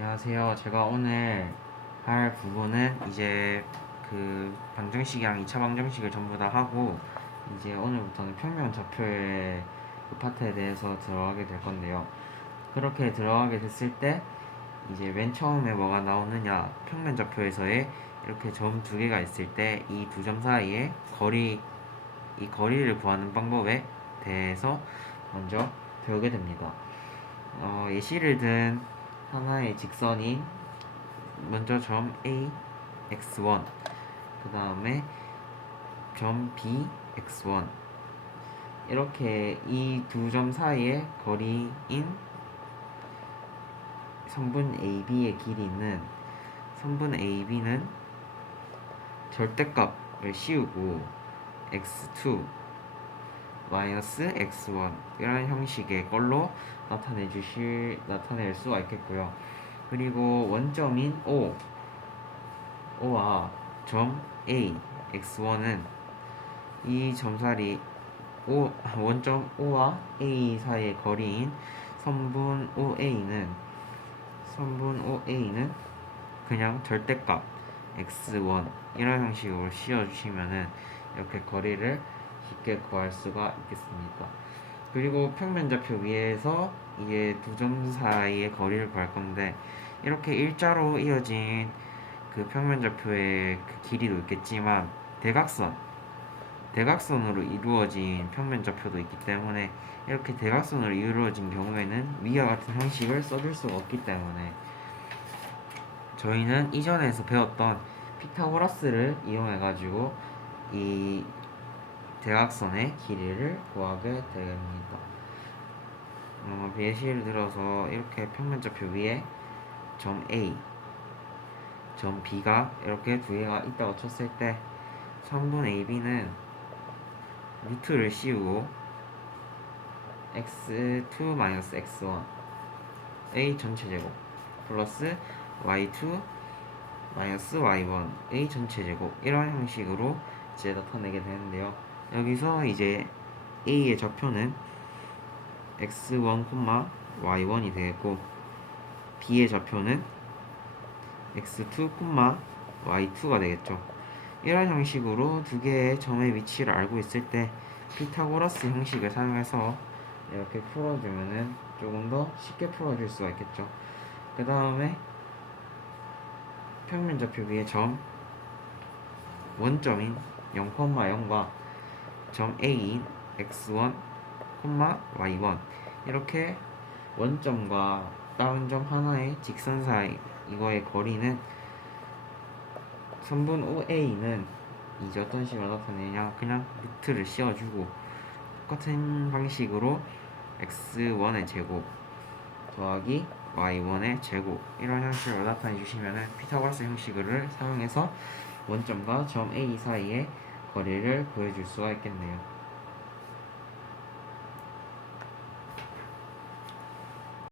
안녕하세요. 제가 오늘 할 부분은 이제 그 방정식이랑 2차 방정식을 전부 다 하고 이제 오늘부터는 평면 좌표의 그 파트에 대해서 들어가게 될 건데요. 그렇게 들어가게 됐을 때 이제 맨 처음에 뭐가 나오느냐 평면 좌표에서의 이렇게 점 두 개가 있을 때 이 두 점 사이에 거리 이 거리를 구하는 방법에 대해서 먼저 배우게 됩니다. 어, 예시를 든 하나의 직선인 먼저 점 A x1 그 다음에 점 B x1 이렇게 이 두 점 사이의 거리인 선분 AB의 길이는 선분 AB는 절대값을 씌우고 x2 마이너스 x1 이런 형식의 걸로 나타내 주실 나타낼 수가 있겠고요. 그리고 원점인 O O와 점 A x1은 이 점살이 O 원점 O와 A 사이의 거리인 선분 OA는 선분 OA는 그냥 절대값 x1 이런 형식으로 씌워 주시면은 이렇게 거리를 쉽게 구할 수가 있겠습니다. 그리고 평면좌표 위에서 이게 두 점 사이의 거리를 구할 건데 이렇게 일자로 이어진 그 평면좌표의 그 길이도 있겠지만 대각선 대각선으로 이루어진 평면좌표도 있기 때문에 이렇게 대각선으로 이루어진 경우에는 위와 같은 형식을 써줄 수가 없기 때문에 저희는 이전에서 배웠던 피타고라스를 이용해 가지고 이 대각선의 길이를 구하게 됩니다. 어, 예시를 들어서 이렇게 평면좌표 위에 점 A, 점 B가 이렇게 두 개가 있다고 쳤을 때 3분 AB는 루트를 씌우고 x2 마이너스 x1 a 전체 제곱 플러스 y2 마이너스 y1 a 전체 제곱 이런 형식으로 이제 나타내게 되는데요. 여기서 이제 a의 좌표는 x1, y1이 되겠고 b의 좌표는 x2, y2가 되겠죠. 이런 형식으로 두 개의 점의 위치를 알고 있을 때 피타고라스 형식을 사용해서 이렇게 풀어주면은 조금 더 쉽게 풀어줄 수가 있겠죠. 그 다음에 평면좌표 위에 점 원점인 0,0과 점 A인 x1, y1 이렇게 원점과 다른 점 하나의 직선 사이 이거의 거리는 선분 OA는 이제 어떤 식으로 나타내냐? 그냥 루트를 씌워주고 똑같은 방식으로 x1의 제곱 더하기 y1의 제곱. 이런 형식으로 나타내 주시면은 피타고라스 형식을 사용해서 원점과 점 A 사이의 거리를 구해줄 수가 있겠네요.